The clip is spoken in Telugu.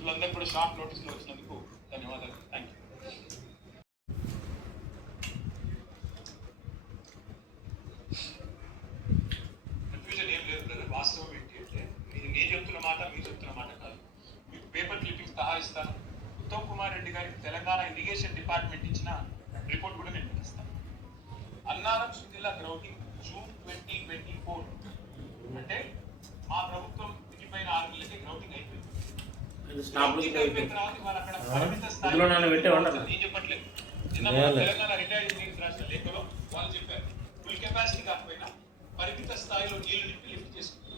మిత్రులందరూ కూడా షార్ట్ నోటీస్లో వచ్చినందుకు ధన్యవాదాలు. Thank you. కన్ఫ్యూజన్ ఏం లేదు బ్రదర్. వాస్తవం ఏంటి అంటే ఇది నేను చెప్తున్న మాట మీరు చెప్తున్న మాట కాదు. మీకు పేపర్ క్లిప్పింగ్ సహా ఇస్తాను. ఉత్తమ్ కుమార్ రెడ్డి గారికి తెలంగాణ ఇరిగేషన్ డిపార్ట్మెంట్ ఇచ్చిన రిపోర్ట్ కూడా నేను ఇస్తాను. అన్నారం సుజిల్లా గ్రౌండింగ్ జూన్ 2024 అంటే మా ప్రభుత్వం దిగిపోయిన 6 నెలలకి గ్రౌండింగ్ అయిపోయింది. చెప్పట్లేదు. తెలంగాణ రిటైర్డ్ ఇంజనీర్స్ రాసిన లేఖలో వాళ్ళు చెప్పారు ఫుల్ కెపాసిటీ కాకపోయినా పరిమిత స్థాయిలో నీళ్లు నింపి లిఫ్ట్ చేసుకుంటారు.